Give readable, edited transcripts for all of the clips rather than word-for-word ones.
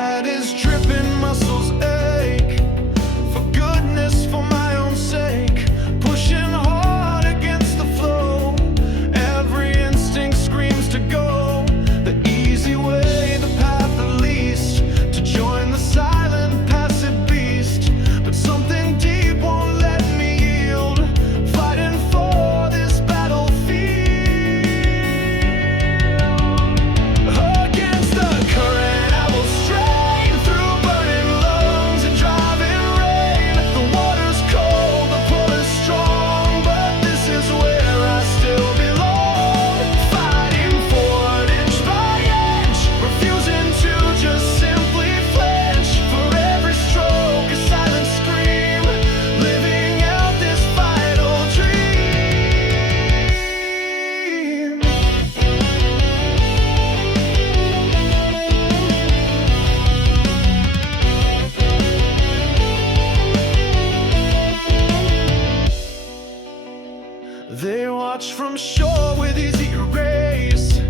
Sweat is dripping, muscles ache. For goodness, for my own sake. Pushing hard against the flow. Every instinct screams to go the easy way, the path of least. To join the silent, passive beast. But something deep won't let me yield. Fighting for this battlefield. Against the current, I will strain through burning lungs and driving rain. The water's cold, the pull is strong, but this is where I still belong. Fighting for it inch by inch, refusing to just simply flinch. For every stroke, a silent scream, living out this vital dream. They watch from shore with easy race,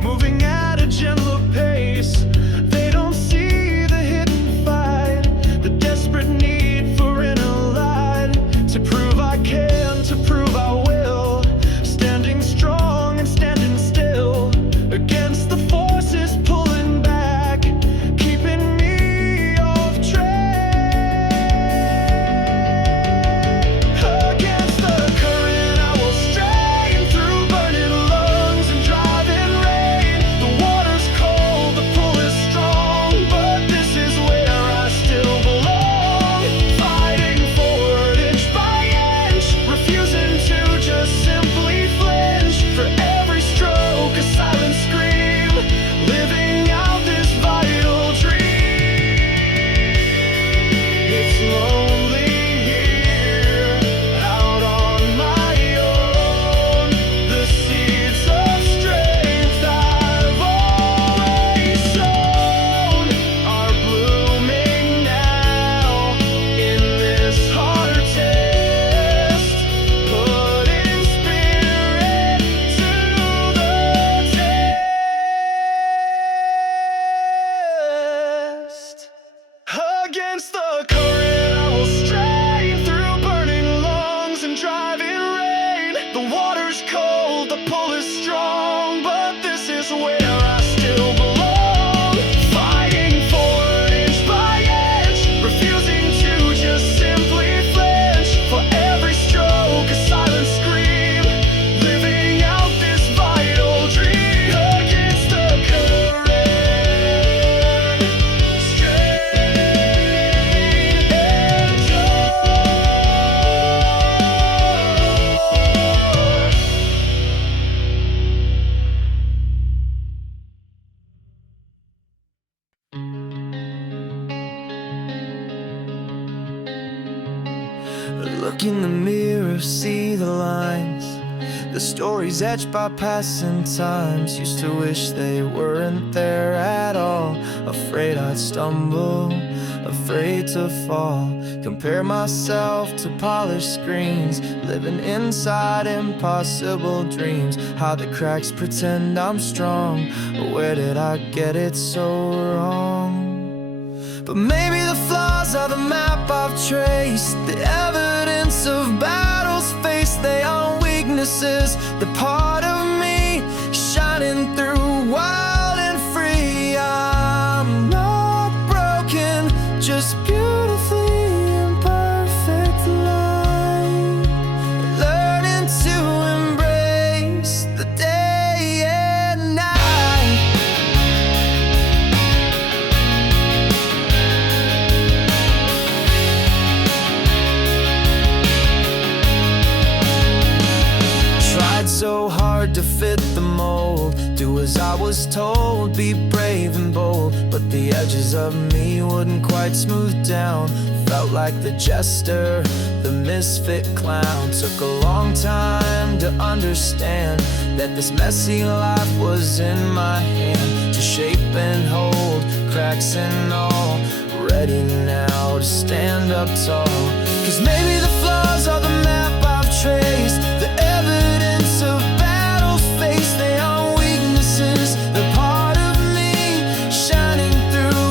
moving at a gentler pace. They don't see the hidden fight, the desperate need for inner light. To prove I can, to prove I will. Standing strong and standing still against the forces pulling back, keeping me off track. Against the current, I will strain through burning lungs and driving rain. The water's cold, the pull is strong, but this is where I still belong. Fighting forward inch by inch, refusing to just simply flinch. For every stroke, a silent scream, living out this vital dream. It's lonely here, out on my own. The seeds of strength I've always sown are blooming now in this hard test, putting spirit to the test. Against the current, I will strain through burning lungs and driving rain. The water's cold, the pull is strong, but this is where I still belong. Fighting for it inch by inch, refusing to just simply flinch. For every stroke, a silent scream, living out this vital dream. Against the current, strain and joy. Look in the mirror, see the lines, the stories etched by passing times. Used to wish they weren't there at all. Afraid I'd stumble, afraid to fall. Compare myself to polished screens, living inside impossible dreams. How the cracks pretend I'm strong, but where did I get it so wrong? But maybe the flaws are the map I've traced, the evidence of battles faced. They are weaknesses, the part of me shining through wild and free. I'm not broken, just beautifully imperfect light. Learning to embrace the day and night. Tried so hard to fit the mold, do as I was told, be brave and bold. But the edges of me wouldn't quite smooth down. Felt like the jester, the misfit clown. Took a long time to understand that this messy life was in my hand, to shape and hold, cracks and all. Ready now to stand up tall. 'Cause maybe the flaws are the map I've traced, the evidence of battles faced. They are weaknesses, the part of me shining through.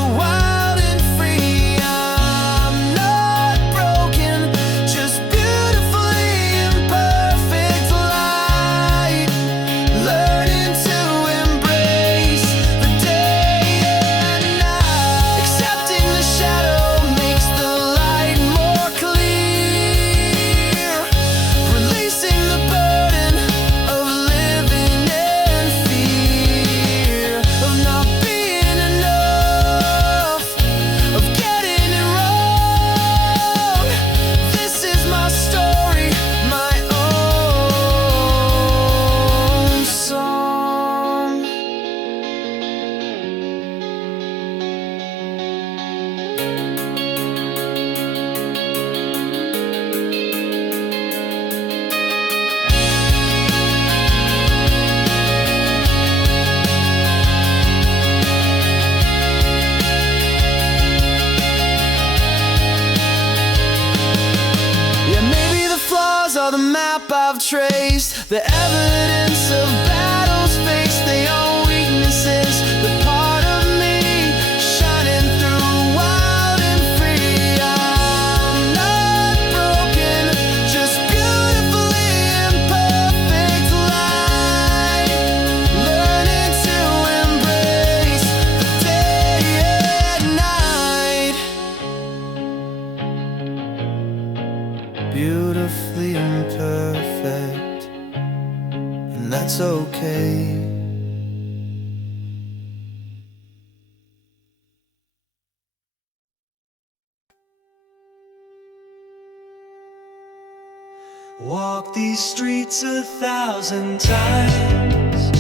map I've traced, the evidence of battles faced, the own weaknesses, the part of me shining through wild and free. I'm not broken, just beautifully imperfect light, learning to embrace the day and night. Beautifully imperfect, and that's okay. Walk these streets 1,000 times,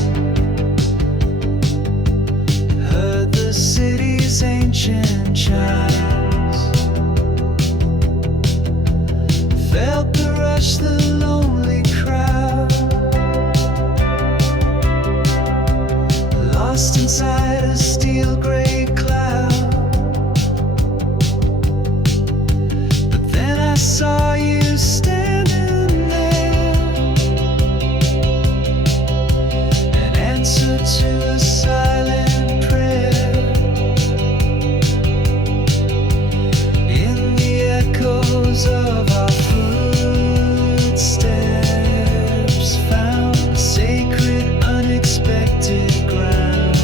heard the city's ancient chimes, felt the rush, the lonely crowd, lost inside a steel gray cloud. But then I saw you standing there, an answer to a silent prayer. In the echoes of our footsteps, found sacred, unexpected ground.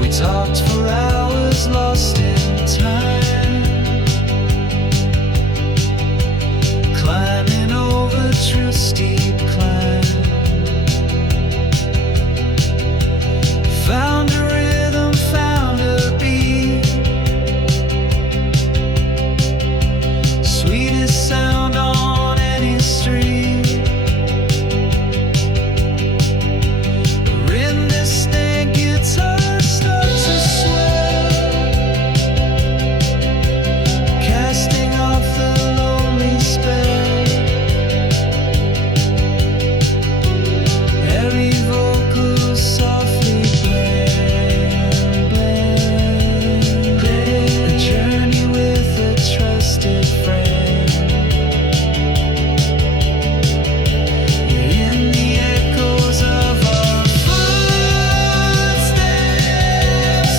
We talked for hours, lost in time, climbing over true steep climb. Found a rhythm, found a beat, sweetest sound on any street. In this thing, guitar start to swell, casting off the lonely spell. Every vocal softly blend, blend, a journey with a trusted friend. In the echoes of our footsteps,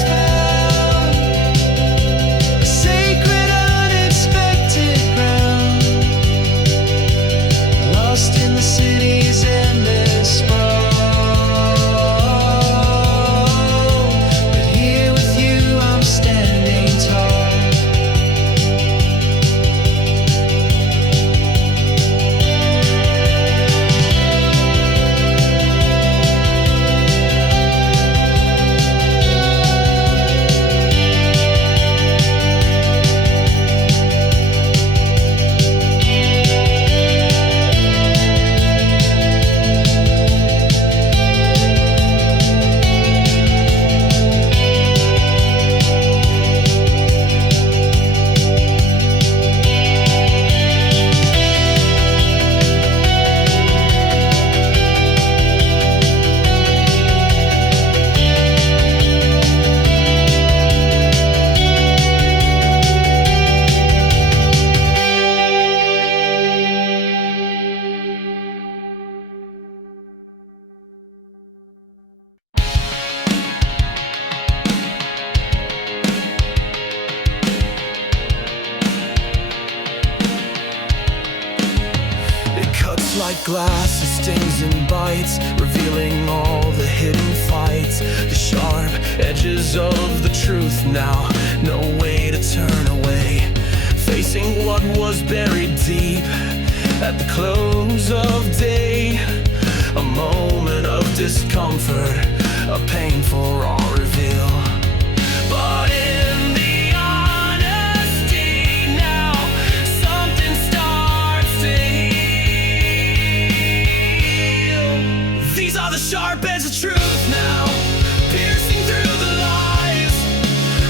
found sacred, unexpected ground, lost in the city's endless sprawl. But here with you, I'm standing tall. It cuts like glass, it stings and bites, revealing all the hidden fights, the sharp edges of the truth now, no way to turn away. Facing what was buried deep at the close of day, a moment of discomfort, a painful raw reveal. But in the honesty now, something starts to heal. These are the sharp edges of truth now, piercing through the lies,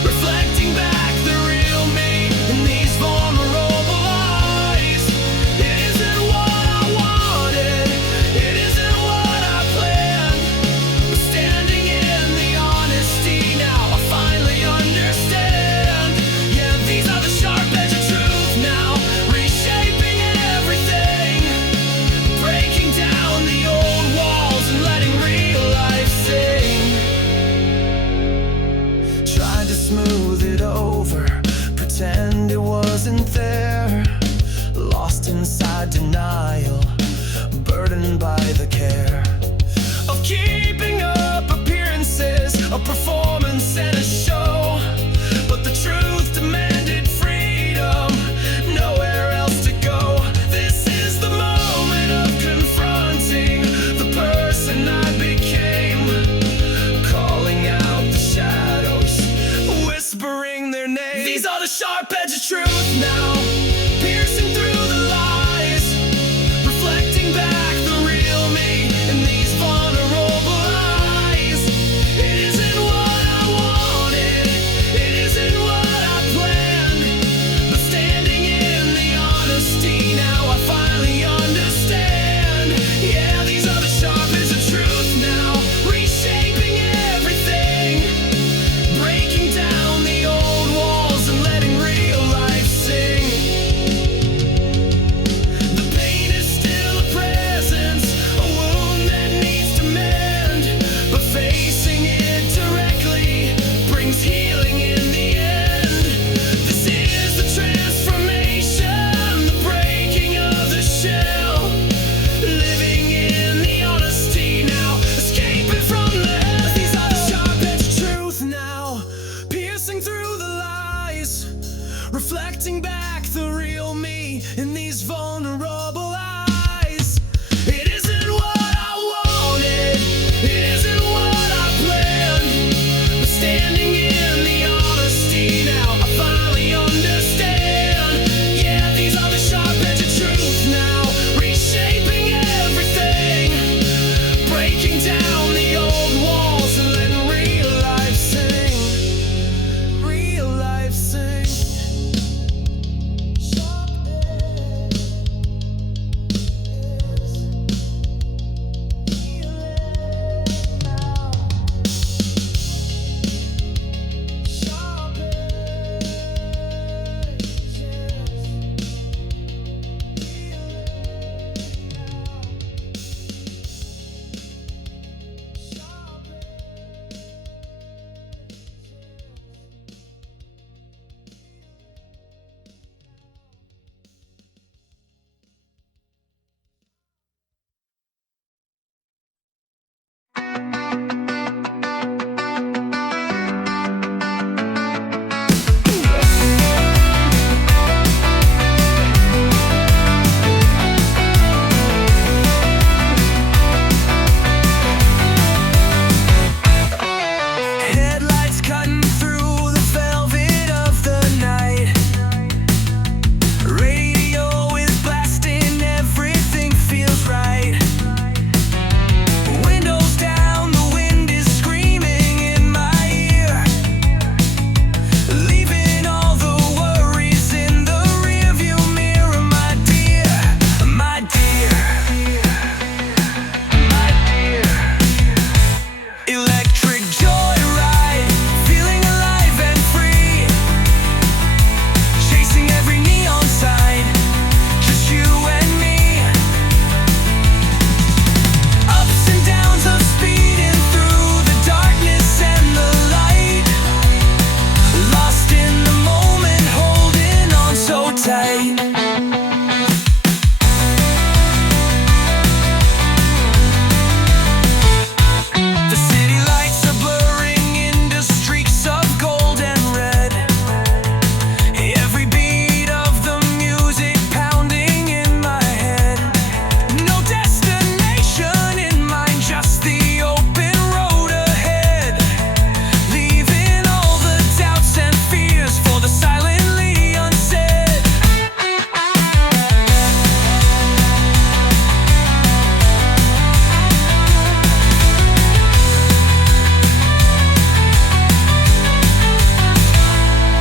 reflecting back the real me in these vulnerable eyes. It isn't what I wanted, it isn't what I planned, but standing in the honest smooth it over, pretend it wasn't there. Lost inside denial, burdened by the care of keeping up appearances, a performance and a show. But the truth demanded freedom, nowhere else to go. This is the moment of confronting the person I became, calling out the shadows, whispering their names. These are the sharp edges of truth now, piercing through the lies, reflecting back the real me in these vulnerable eyes. It isn't what I wanted, it isn't what I planned, but standing in the honesty now I finally understand. Yeah, these are the sharp edges of truth now, reshaping everything, breaking down the old walls and letting real life sing. The pain is still a presence, a wound that needs to mend, but facing it directly brings healing in the end. This is the transformation, the breaking of the shell, living in the honesty now, escaping from the hell. These are the sharp edge of truth now, piercing through the lies, reflecting back the real me in these vulnerable eyes. It isn't what I wanted, it isn't what I planned, but standing in the honesty now I finally understand. Yeah, these are the sharp edge of truth now, reshaping everything, breaking down the old walls and letting real life sing. Real life sing. Sharp edge.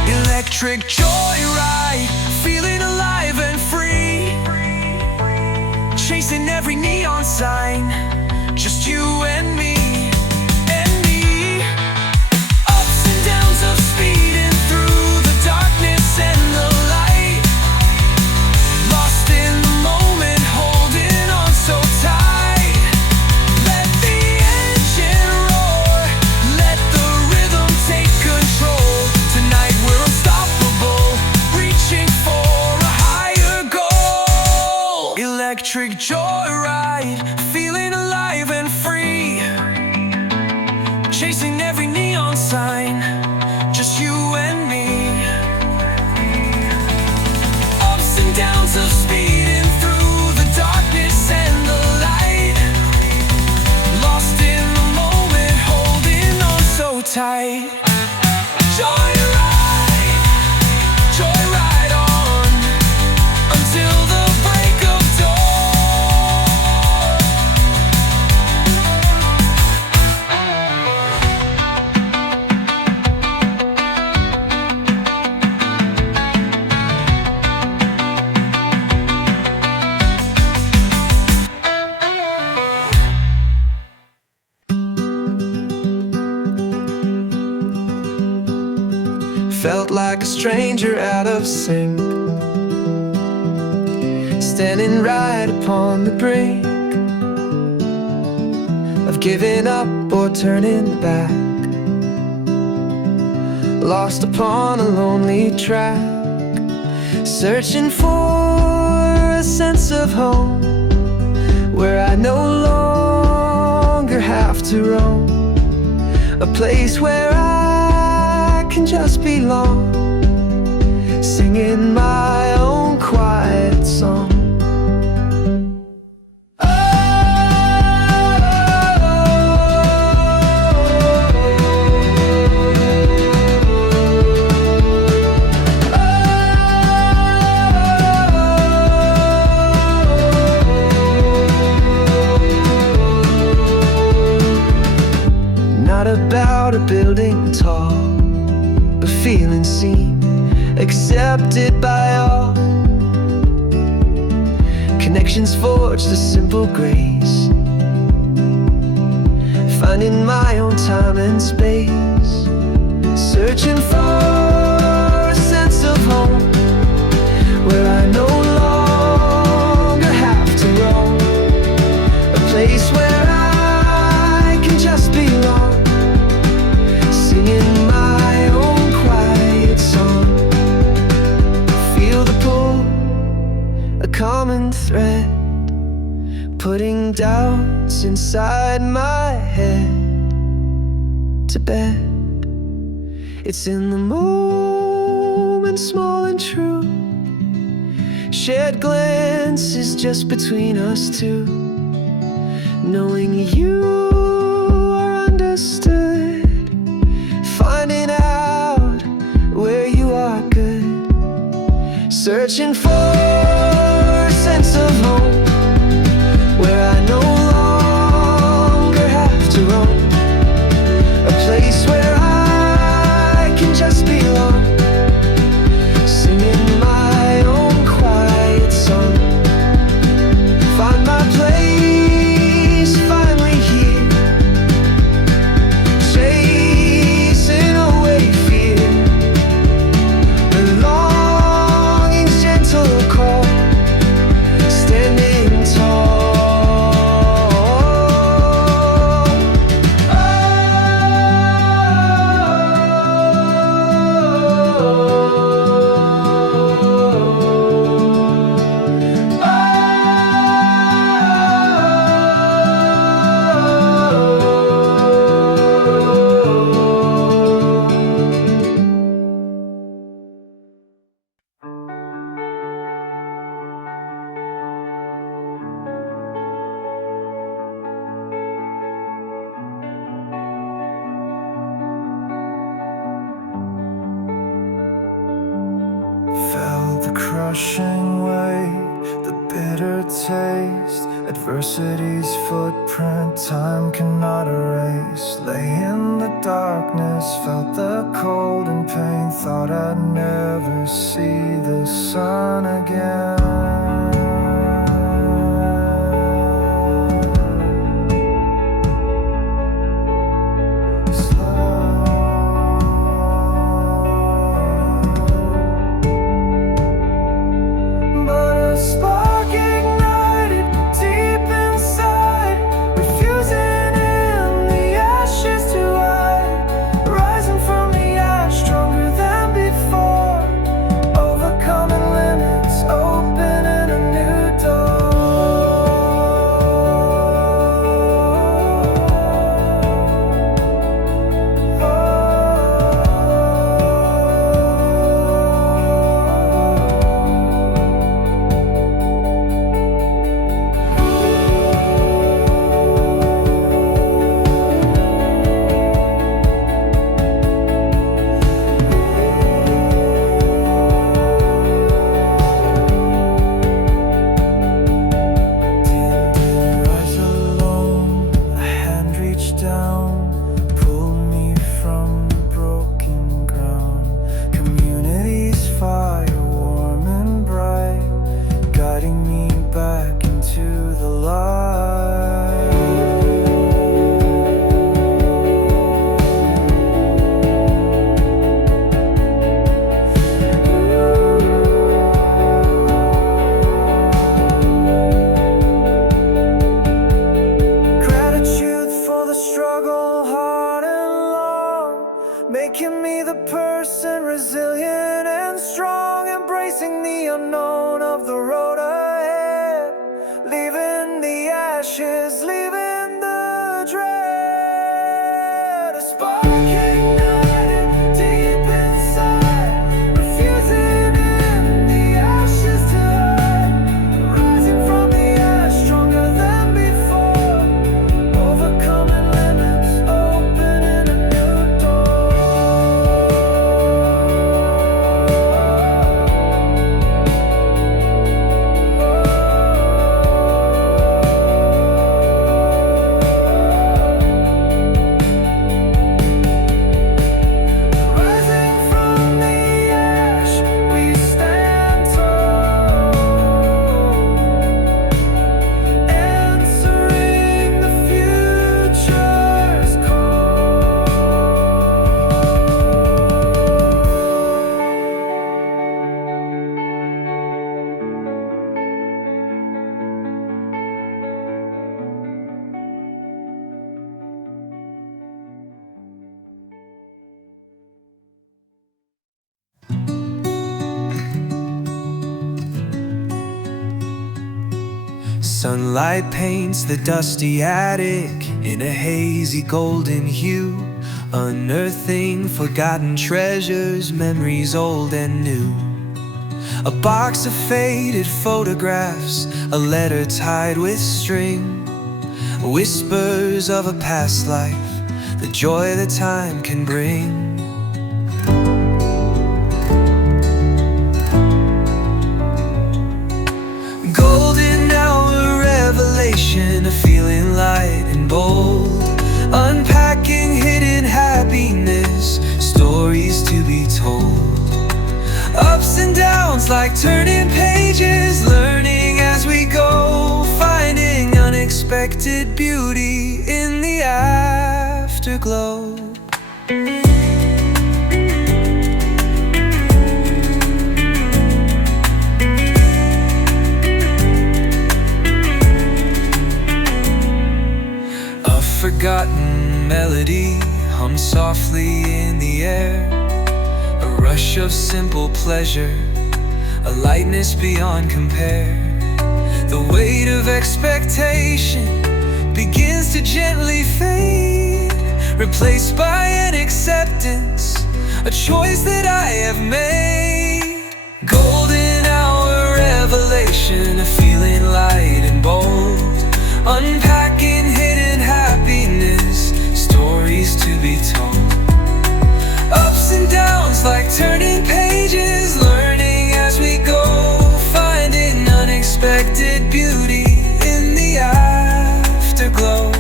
electric joyride, feeling alive and free, chasing every neon sign, just you and me. Ups and downs of speeding through the darkness and the light, lost in the moment, holding on so tight. Let the engine roar, let the rhythm take control. electric joyride, feeling alive and free, chasing every neon sign, just you and me. Ups and downs of speeding through the darkness and the light, lost in the moment, holding on so tight. Joyride, joyride on until the break of dawn. Felt like a stranger out of sync, standing right upon the brink of giving up or turning back, lost upon a lonely track, searching for a sense of home where I no longer have to roam, a place where I can just belong, singing my own quiet song. Not about a building tall, but feeling seen, accepted by all. Connections forged a simple grace, finding my own time and space, searching for a sense of home where I no longer have to roam, a place where I can just belong, singing my own quiet song. Feel the pull, a common thread, putting doubts inside my head to bed. It's in the moment, small and true, shared glances just between us two, knowing you are understood, finding out where you are good, searching for a sense of home where I no longer have to roam, a place where I can just belong, singing my own quiet song. Find my place finally here, chasing away fear, the longing's gentle call, standing tall. Felt the crushing weight, the bitter taste, adversity's footprint time cannot erase. Lay in the darkness, felt the cold and pain, thought I'd never see the sun again. Stronger than before, overcoming limits, open and making me the person resilient and strong, embracing the unknown of the road ahead, leaving the ashes, leaving the dread. A spark ignited deep inside, refusing in the ashes to hide, rising from the ash stronger than before, overcoming limits, opening a new door. Rising from the ash, we stand tall, answering the future's call. Sunlight paints the dusty attic in a hazy golden hue, unearthing forgotten treasures, memories old and new. A box of faded photographs, a letter tied with string, whispers of a past life, the joy that time can bring. Golden hour revelation, a feeling light and bold, unpacking hidden happiness, stories to be told. Ups and downs like turning pages, learning as we go, finding unexpected beauty in the afterglow. A forgotten melody hums softly in the air, a rush of simple pleasure, a lightness beyond compare. The weight of expectation begins to gently fade, replaced by an acceptance, a choice that I have made. Golden hour revelation, a feeling light and bold, unpacking hidden happiness, stories to be told. Ups and downs like turning pages, learning as we go, finding unexpected beauty in the afterglow.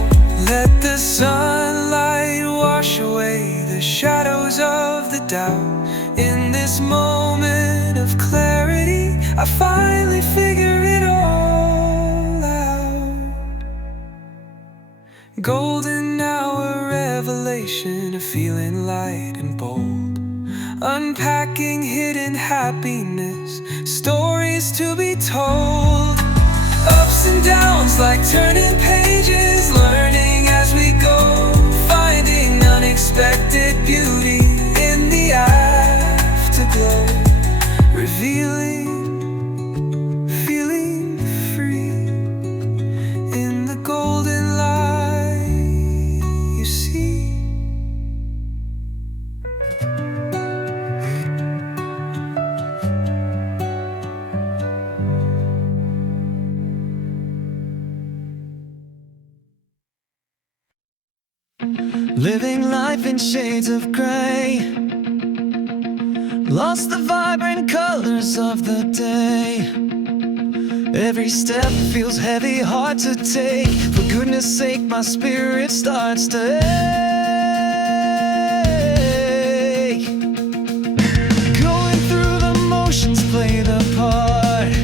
Let the sunlight wash away the shadows of the doubt. In this moment of clarity, I finally figure it all out. Golden hour revelation, a feeling light and bold, unpacking hidden happiness, stories to be told. Ups and downs like turning pages, learning as we go, finding unexpected beauty in the afterglow, revealing, feeling free in the golden light you see. Living life in shades of gray, lost the vibrant colors of the day. Every step feels heavy, hard to take. For goodness sake, my spirit starts to ache. Going through the motions, play the part,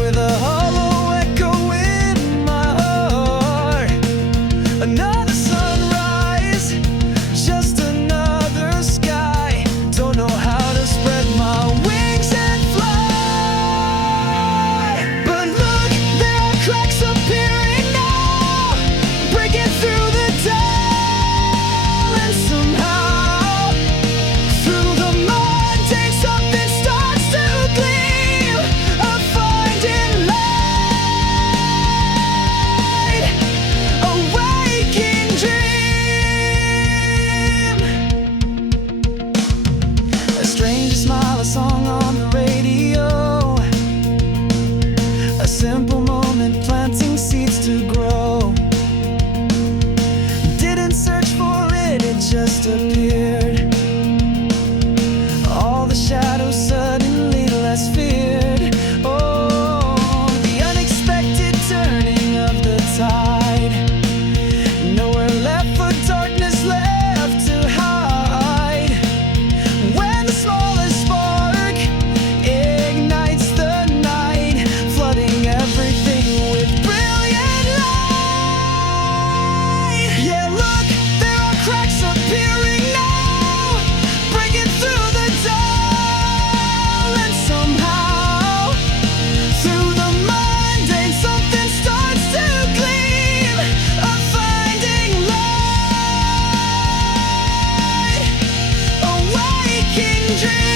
with a hollow echo in my heart. Another sunrise, just another sky. Don't know how to spread my wings and fly. But look, there are cracks appearing now, breaking through the dark. disappeared. All the shadows suddenly less feared. Oh, the unexpected turning of the tide. Nowhere left for darkness left to hide. When the smallest spark ignites the night, flooding everything with brilliant light. Yeah, look, there are cracks appearing now, breaking through the dull, and somehow through the mundane something starts to gleam, a finding light, a waking dream.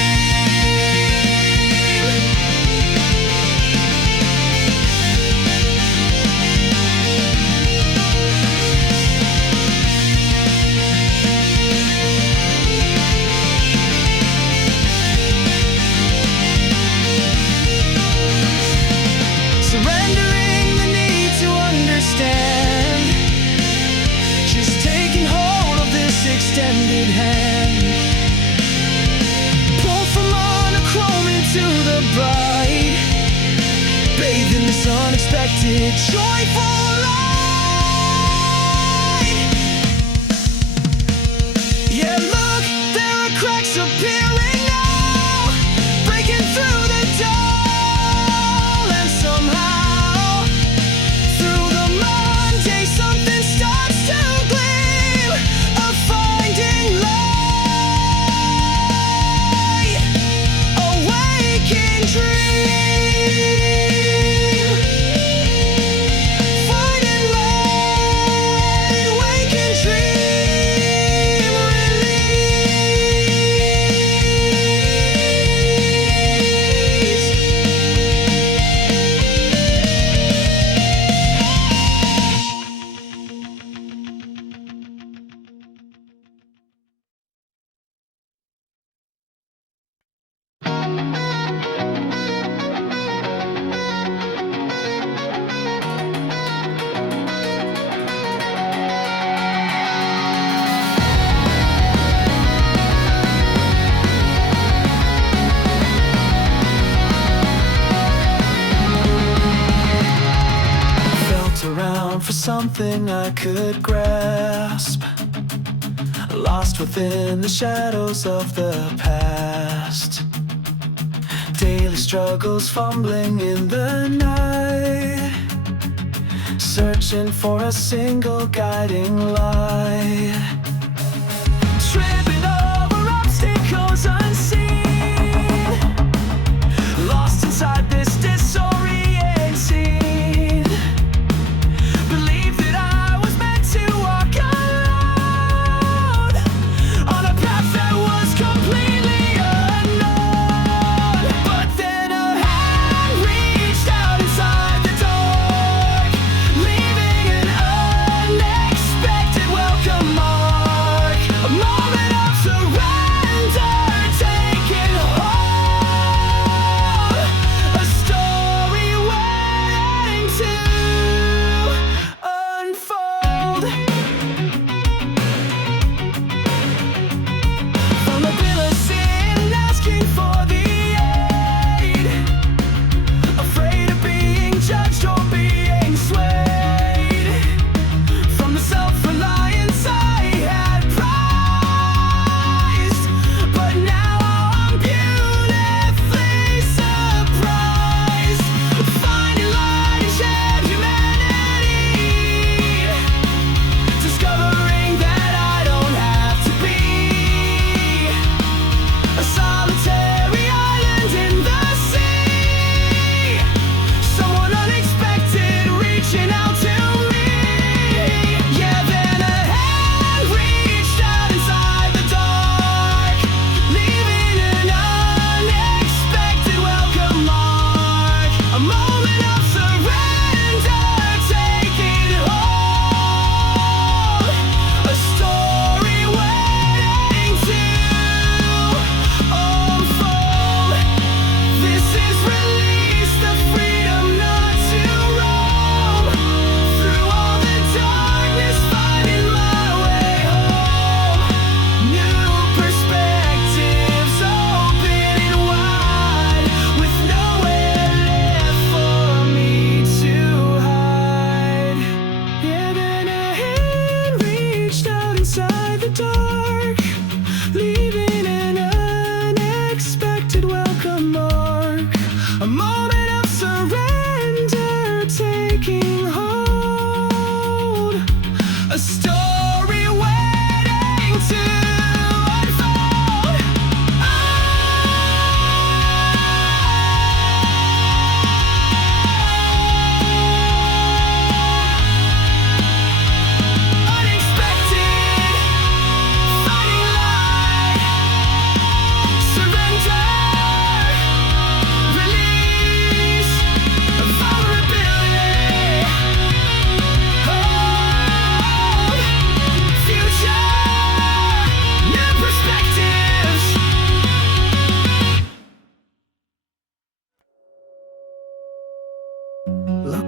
Surrendering the need to understand, just taking hold of this extended hand. Pull from monochrome into the bright, bathed in this unexpected, joyful light. Yeah, look, there are cracks appearing now, breaking through the dull, and somehow through the mundane something starts to gleam, a finding light, a waking dream. Finding light, waking dream, release. Felt around for something I could grasp, lost within the shadows of the past. Daily struggles fumbling in the night, searching for a single guiding light. Tripping over obstacles unseen, lost inside this disorienting scene. Believed that I was meant to walk alone on a path that was completely unknown. But then a hand reached out inside the dark, leaving an unexpected welcome mark.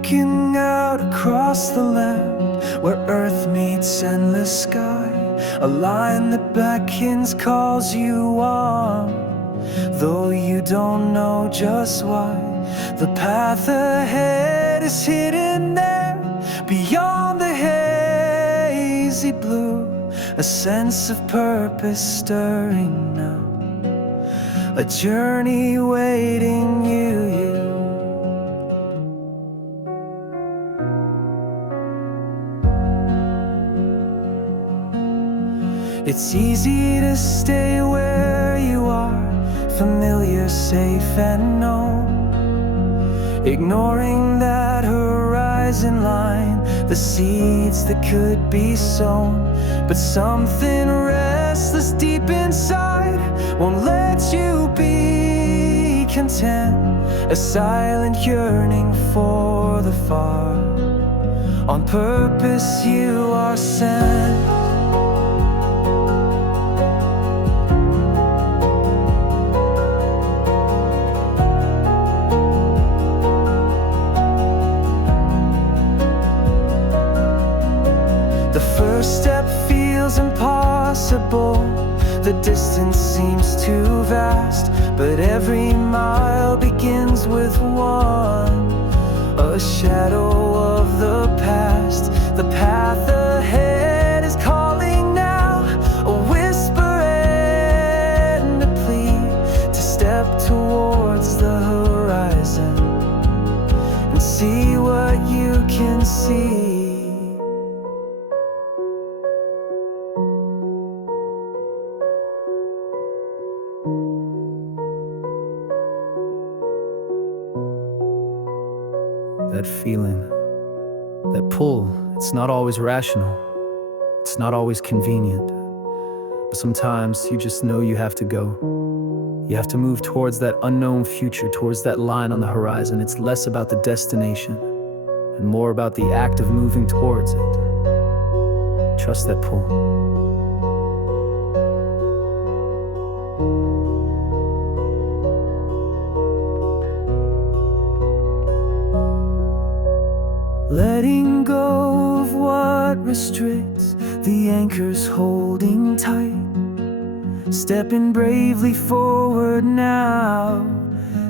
looking out across the land where earth meets endless sky, a line that beckons, calls you on, though you don't know just why. The path ahead is hidden there, beyond the hazy blue, a sense of purpose stirring now, a journey waiting you. It's easy to stay where you are, familiar, safe and known, ignoring that horizon line, the seeds that could be sown. But something restless deep inside won't let you be content, a silent yearning for the far. On purpose you are sent. The first step feels impossible, the distance seems too vast, but every mile begins with one, a shadow of the past. The path ahead is calling now, a whisper and a plea, to step towards the horizon and see what you can see. That feeling, that pull, it's not always rational, it's not always convenient. But sometimes you just know you have to go. You have to move towards that unknown future, towards that line on the horizon. It's less about the destination and more about the act of moving towards it. Trust that pull. Letting go of what restricts, the anchors holding tight, stepping bravely forward now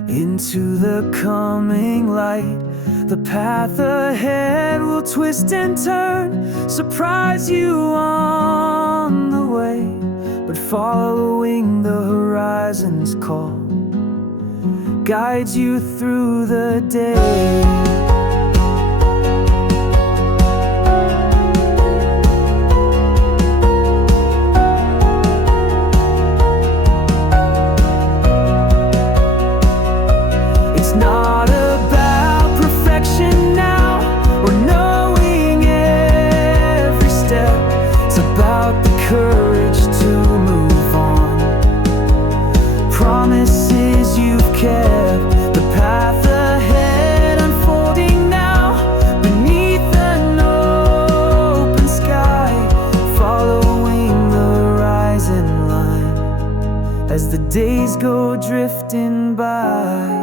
into the coming light. The path ahead will twist and turn, surprise you on the way, but following the horizon's call guides you through the day. Not about perfection now, or knowing every step. It's about the courage to move on, promises you've kept. The path ahead unfolding now, beneath an open sky, following the horizon line as the days go drifting by.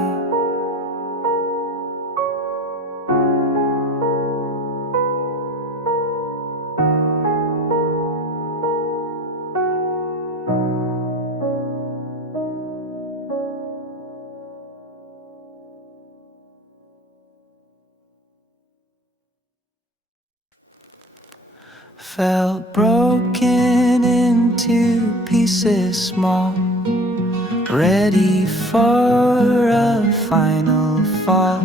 Felt broken into pieces small, ready for a final fall.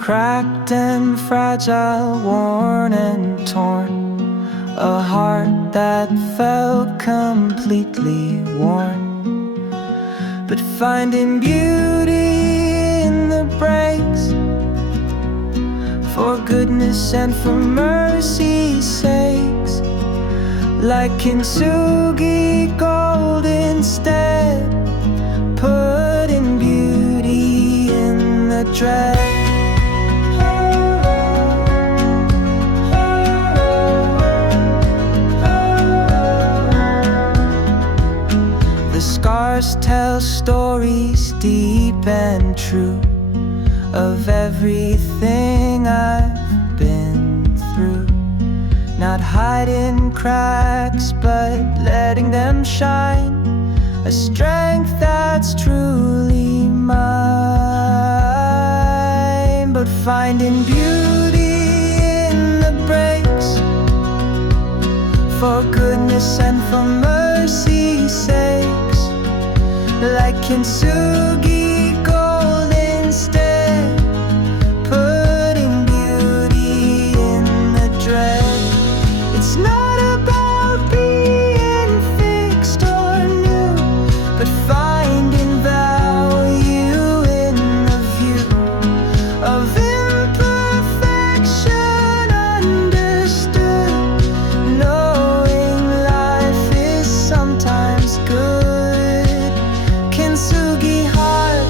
Cracked and fragile, worn and torn, a heart that felt completely worn. But finding beauty in the breaks, for goodness and for mercy's sakes, like kintsugi gold instead, putting beauty in the dread. The scars tell stories deep and true of everything I've been through. Not hiding cracks, but letting them shine. A strength that's truly mine. But finding beauty in the breaks, for goodness and for mercy's sakes. Like kintsugi gold instead, putting beauty in the dread. It's not about being fixed or new, but finding value in the view of imperfection understood, knowing life is sometimes good. Kintsugi heart,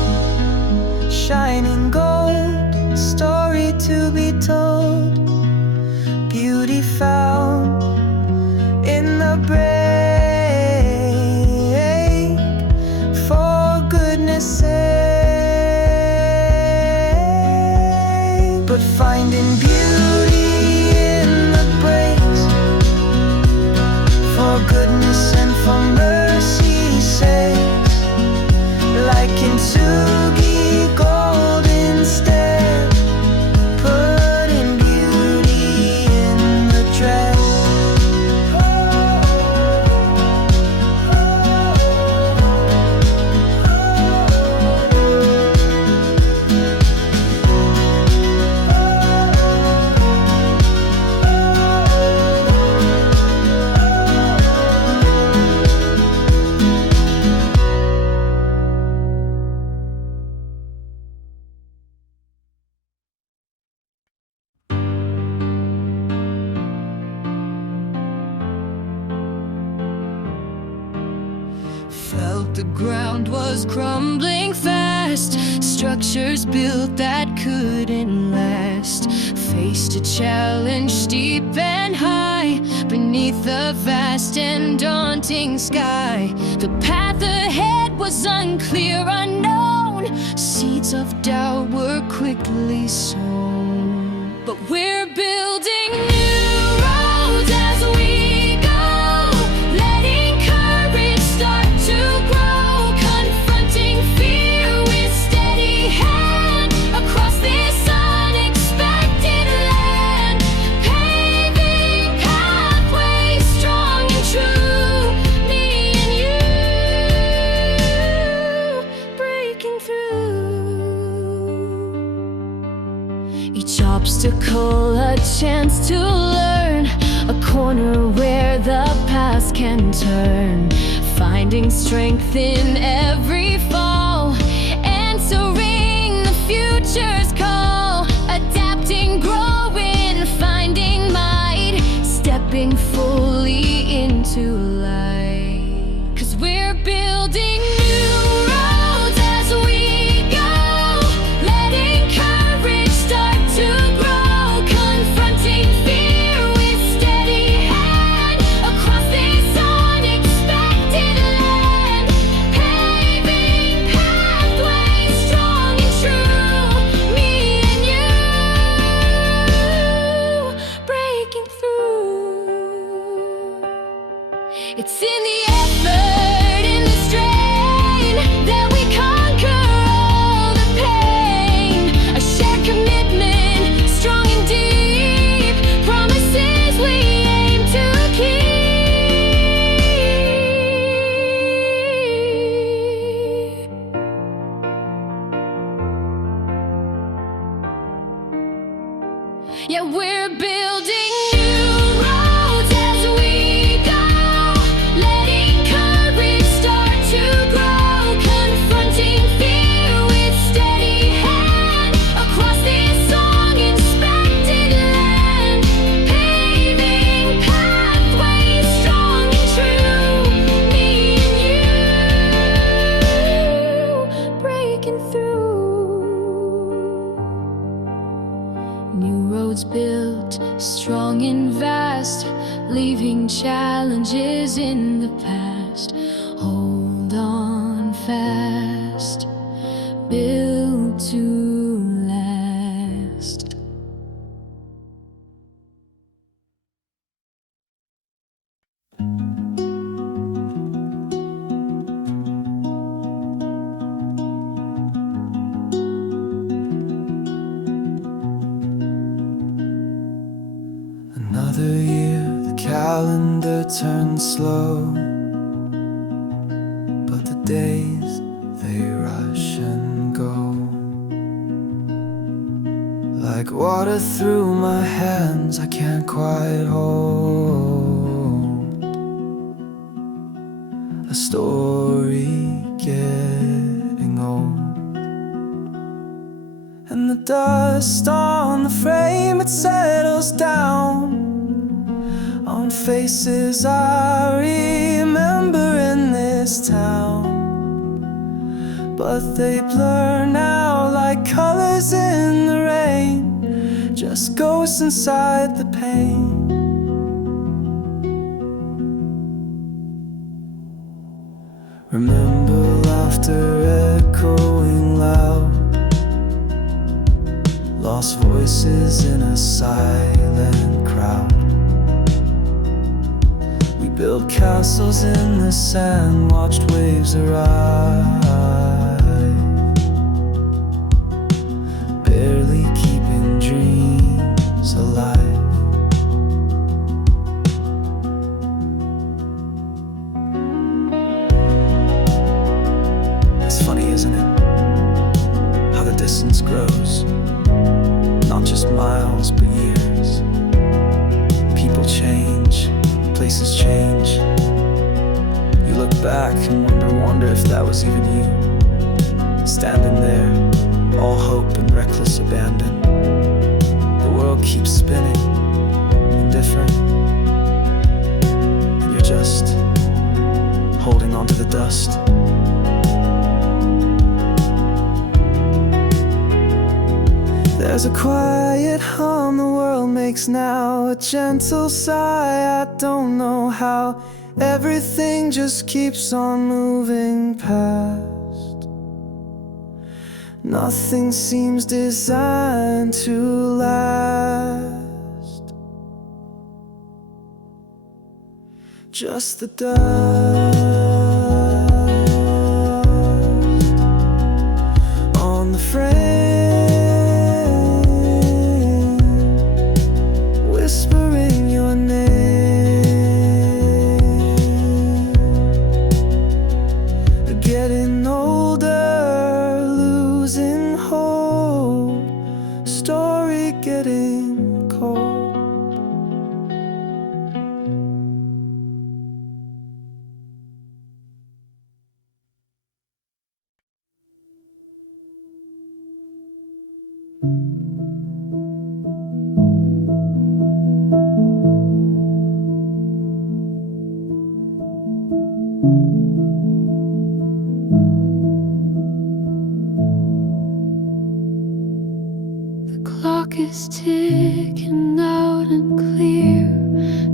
shining gold, story to be told, beauty found in the break, for goodness sake. But finding beauty in the breaks, for goodness and for mercy's sakes. Like kintsugi gold instead, putting beauty in the dread. Felt the ground was crumbling fast, structures built that couldn't last. Faced a challenge steep and high, beneath the vast and daunting sky. The path ahead was unclear, unknown. Seeds of doubt were quickly sown. But we're building new roads as we go, letting courage start to grow, confronting fear with steady hand across this unexpected land, paving pathways strong and true. Me and you, breaking through. Each obstacle a chance to learn, a corner where the past can turn. Finding strength in every fall, answering the future's call. Adapting, growing, finding might, stepping fully into light. 'Cause we're building new roads as we go, letting courage start to grow, confronting fear with steady hand across this unexpected land, paving pathways strong and true. Me and you, breaking through. It's in the effort, in the strain, that we conquer all the pain. A shared commitment, strong and deep, promises we aim to keep. Yeah, we're building new roads as we go, letting courage start to grow, confronting fear with steady hand across this long-inspected land, paving pathways strong and true. Me and you, breaking through. New roads built, calendar turns slow, but the days, they rush and go like water through my hands. I can't quite hold a story getting old. And the dust on the frame, it settles down on faces I remember in this town, but they blur now like colors in the rain, just ghosts inside the pain. Remember laughter echoing loud, lost voices in a silent crowd. We built castles in the sand, watched waves arrive, barely keeping dreams alive. It's funny, isn't it, how the distance grows, not just miles but years. People change, places change. You look back and wonder if that was even you, standing there, all hope and reckless abandon. The world keeps spinning, indifferent, and you're just holding on to the dust. There's a quiet hum the world makes now, a gentle sigh. I don't know how, everything just keeps on moving past. Nothing seems designed to last, just the dust on the frame, whispering your name. Getting older, losing hope, story getting cold. The clock is ticking out and clear,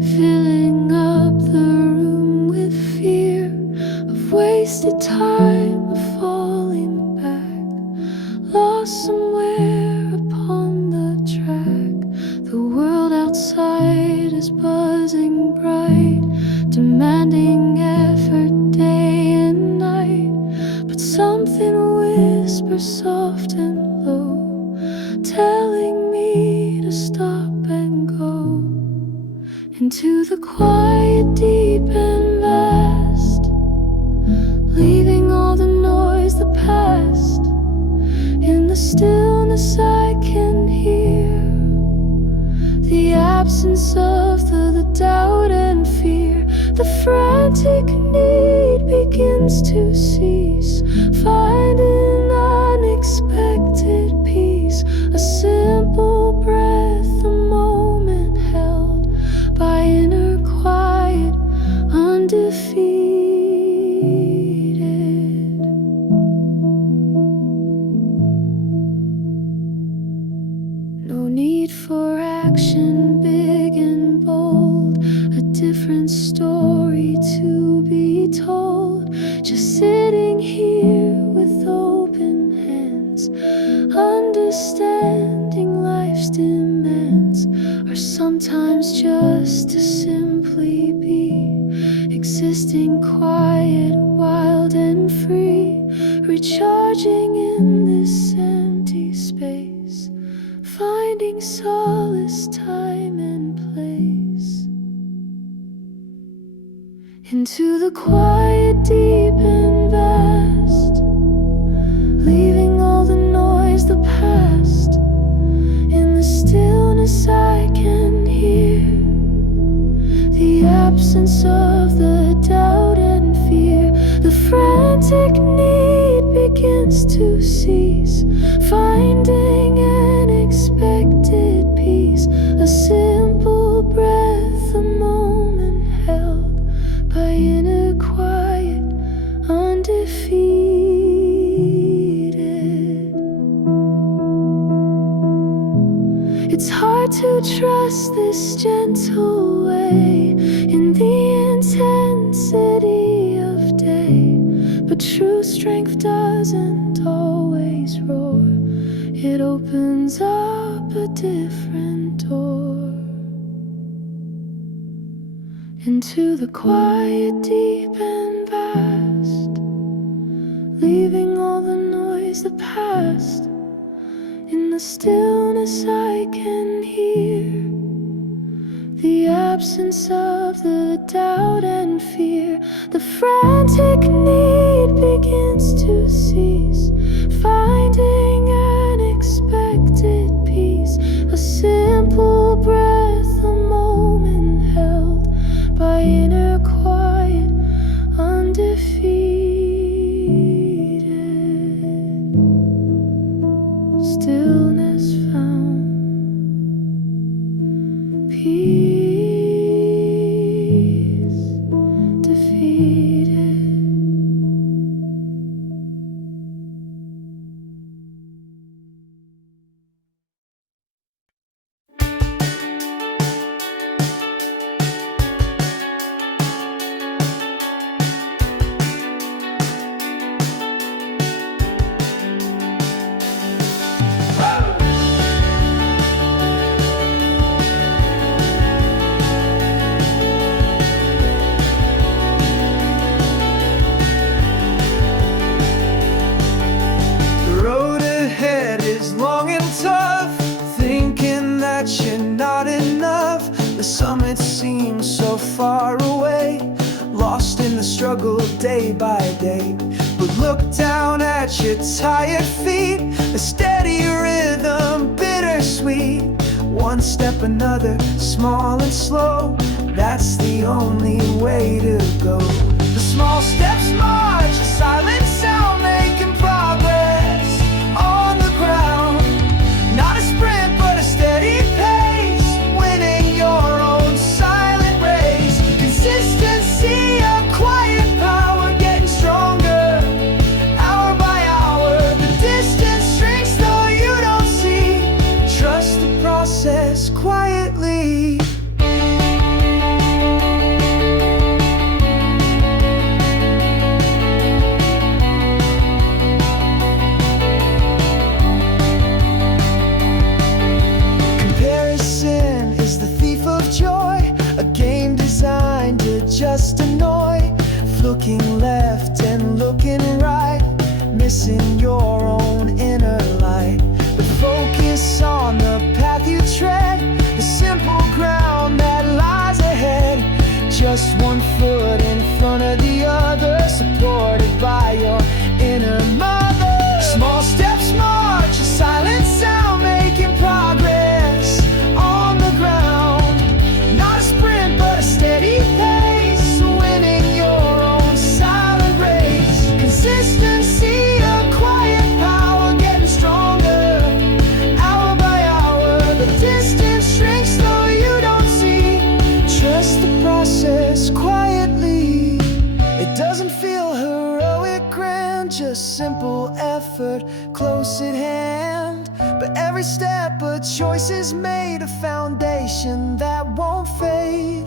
filling up the room with fear of wasted time, of falling back, lost somewhere upon the track. The world outside is buzzing bright, demanding effort day and night, but something whispers soft and low, telling me to stop and go into the quiet, deep and vast, leaving all the noise, the past. In the stillness I can hear the absence of the doubt and fear. The frantic need begins to cease, finding unexpected peace. A simple breath, a moment held by inner quiet, undefeated. No need for action, big and bold, a different story to be told. Just sitting here with open hands, understanding life's demands are sometimes just to simply be, existing quiet, wild and free, recharging in this empty space, finding solace, time and place. into the quiet, deep and vast, leaving all the noise, the past. In the stillness I can hear the absence of the doubt and fear. The frantic need begins to cease, finding an expected peace. A simple breath, a moment held by inner quiet, undefeated. It's hard to trust this gentle way in the intensity of day, but true strength doesn't always roar. It opens up a different door, into the quiet, deep and vast, leaving all the noise, the past. In the stillness I can hear the absence of the doubt and fear. The frantic need begins to cease, finding an expected peace. A simple breath, a moment held by inner quiet, undefeated. Stillness found, peace defeated. The road ahead is long and tough, thinking that you're not enough. The summit seems so far away, lost in the struggle day by day. But look down at your tired feet, a steady rhythm, bittersweet. One step another, small and slow, that's the only way to go. The small steps march, a silent sound, making progress on the ground. Not a sprint, but a steady pace, winning your own silent race. Consistency, a quiet power, getting stronger hour by hour. The distance shrinks though you don't see. Trust the process quietly. Comparison is the thief of joy, a game designed to just annoy. Looking left and looking right, missing your own inner light. But focus on the path you tread, the simple ground that lies ahead. Just one foot in front of the other, supported by your inner mother. Small steps march, a silent sound, making progress on the ground. Not a sprint, but a steady pace, winning your own silent race. Consistency, a quiet power, getting stronger hour by hour. The distance shrinks though you don't see. Trust the process quietly. It doesn't feel heroic, grand, just simple effort close at hand. But every step a choice is made, a foundation that won't fade.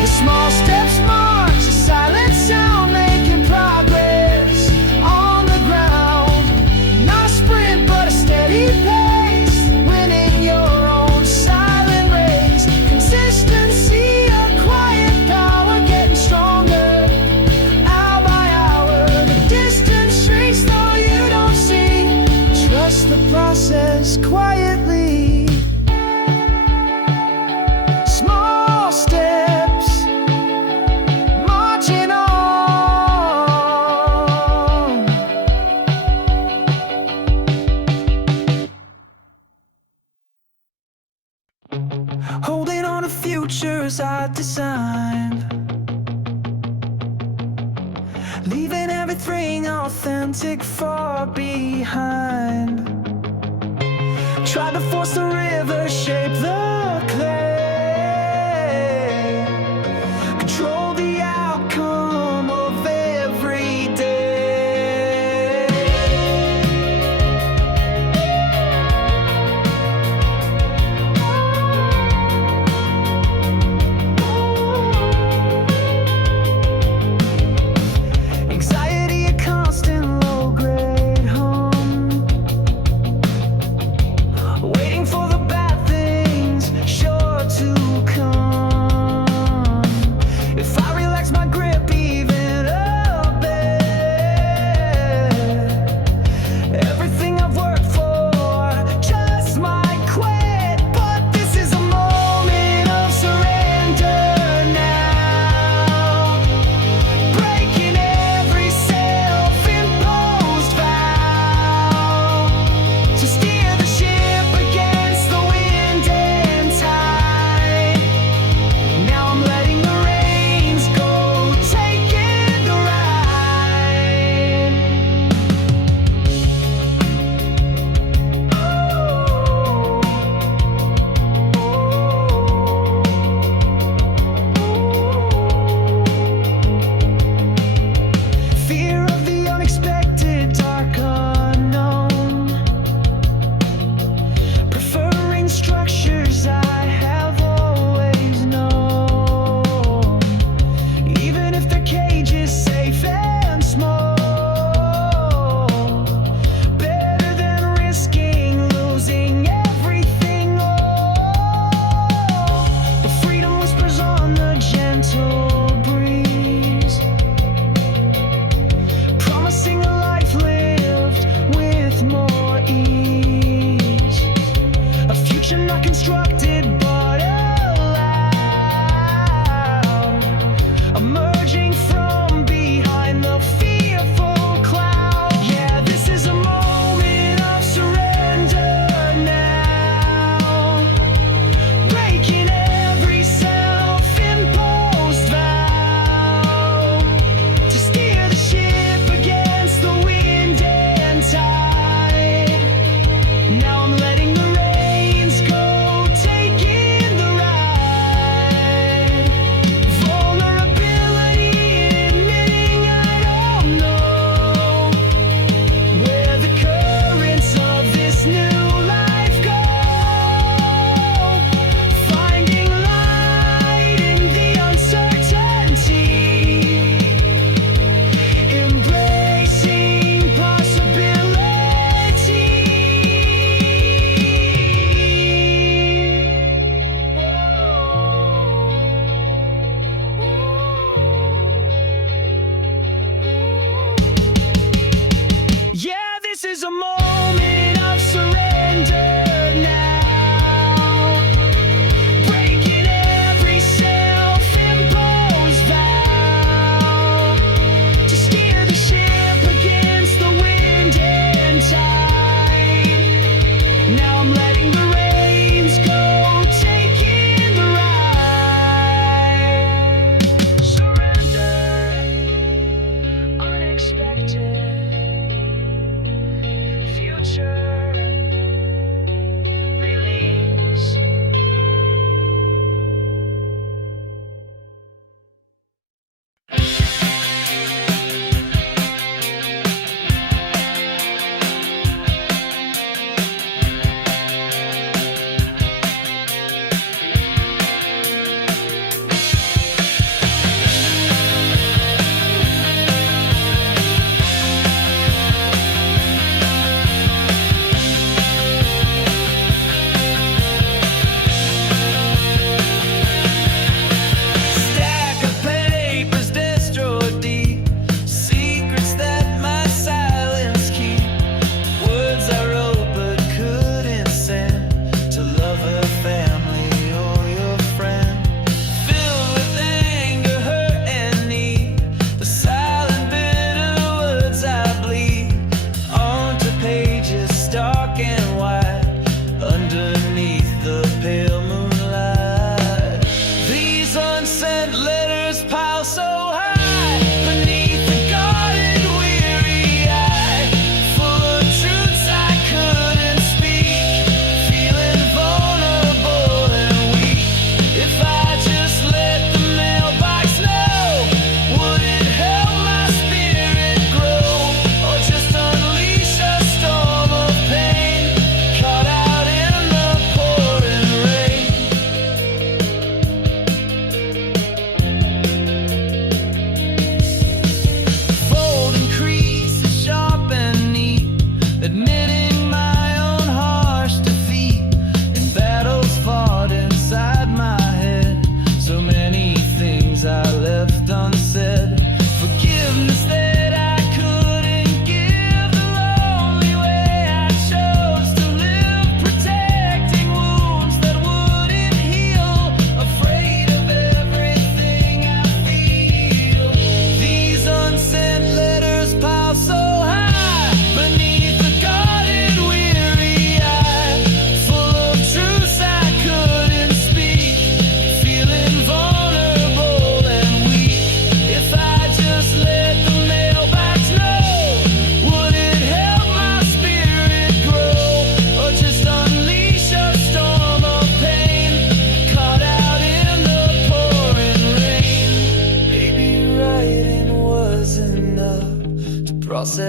The small steps march, a silent sound, making progress on the ground. Not a sprint, but a steady pace, winning your own silent race. Consistency, a mirrors I designed, leaving everything authentic far behind. Tried to force the river, shape the clay, control the outcome of every day. Anxiety, a constant low-grade hum, waiting for the bad things, sure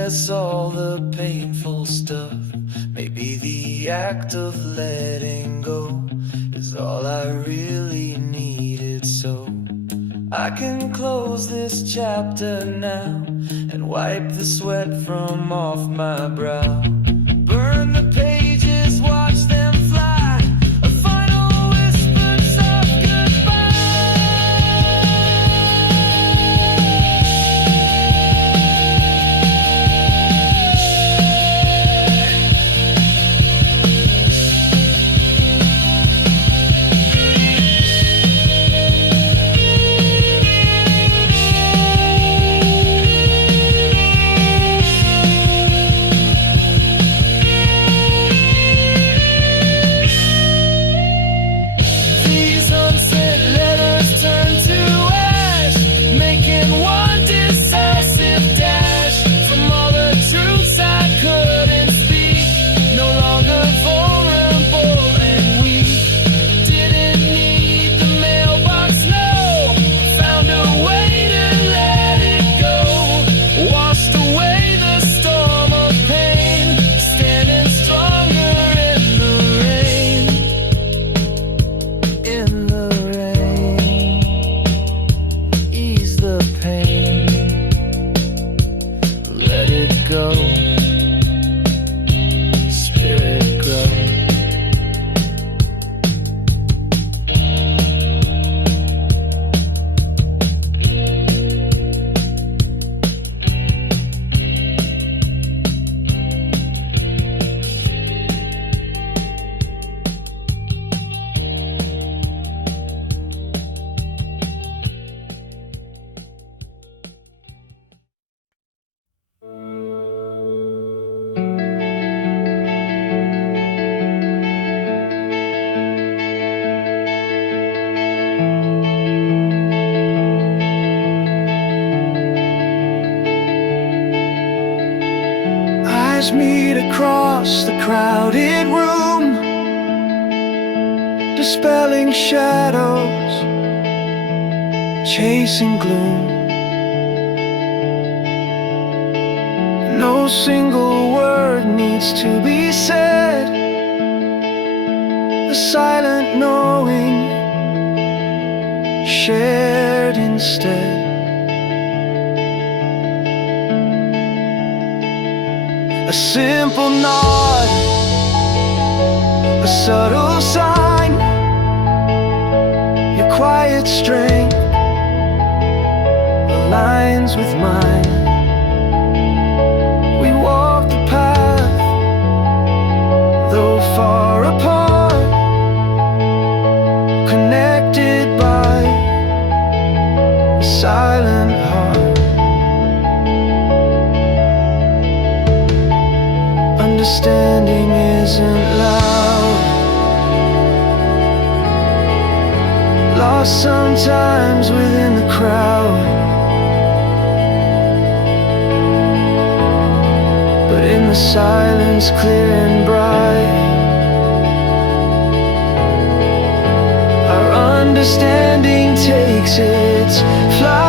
guess all the painful stuff, maybe the act of letting go is all I really needed, so I can close this chapter now and wipe the sweat from off my brow. Burn the pages, watch them fly, a final whispered soft goodbye. Eyes meet across the crowded room, dispelling shadows, chasing gloom. No single word needs to be said, the silent knowing shared instead. A simple nod, a subtle sign, your quiet strength aligns with mine. We walk the path, though far apart, connected by a silent heart. Understanding isn't loud, lost sometimes within the crowd, but in the silence clear and bright, our understanding takes its flight.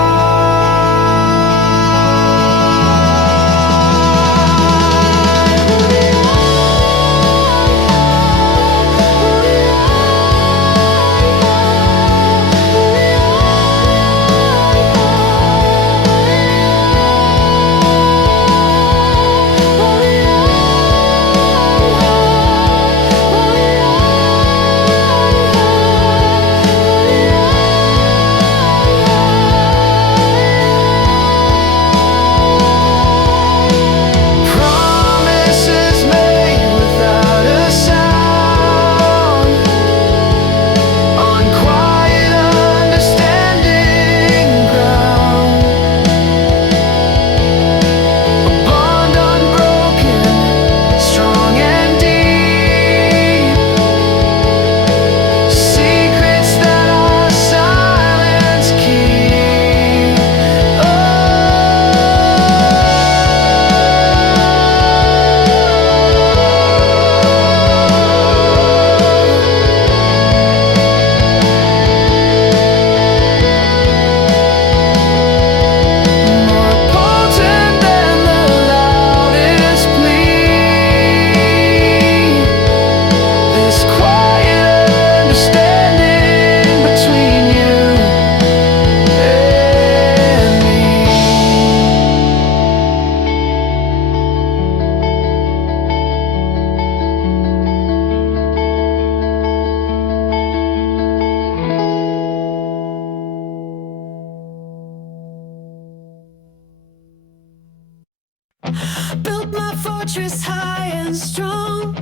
Built my fortress high and strong.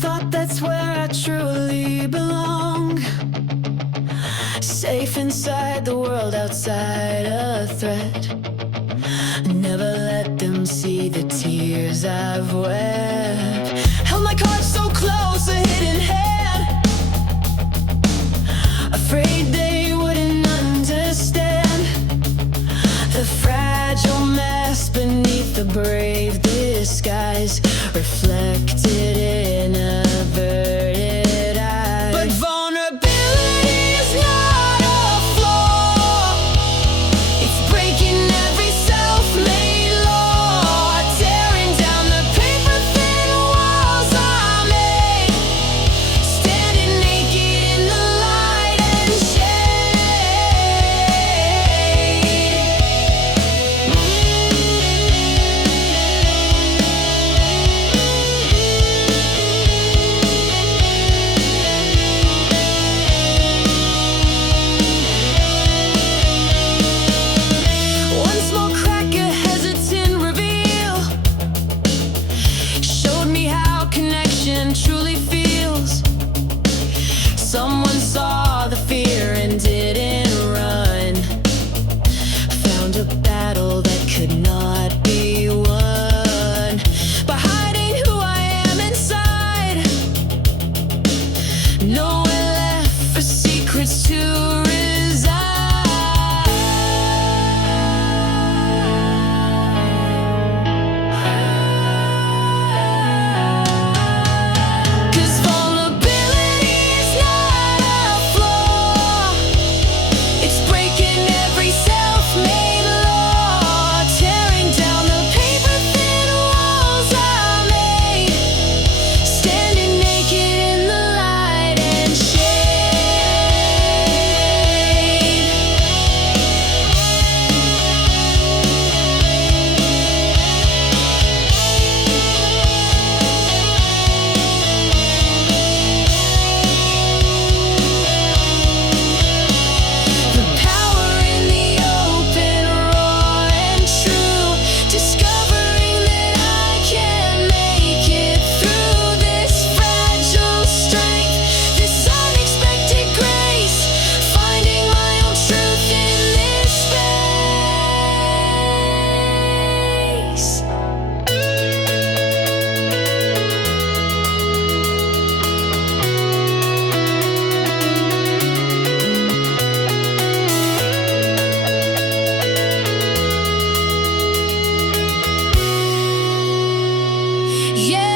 Thought that's where I truly belong. Safe inside the world, outside a threat. Never let them see the tears I've wept. Held my cards so close, a hidden hand. Afraid they wouldn't understand the fragile mask beneath the brave disguise, reflected in averted eyes. But vulnerability is not a flaw. It's breaking every self-made law, tearing down the paper-thin walls I made, standing naked in the light and one small crack, a hesitant reveal, showed me how connection truly feels. Someone saw the fear and didn't run, found a battle that could not be won by hiding who I am inside. Nowhere left for secrets to reside. 'Cause vulnerability is not a flaw. It's breaking every self-made law, tearing down the paper-thin walls I made, standing naked in the light and the power in the open, raw and true, discovering that I can make it through this fragile strength, this unexpected grace, finding my own truth in this space. Yeah.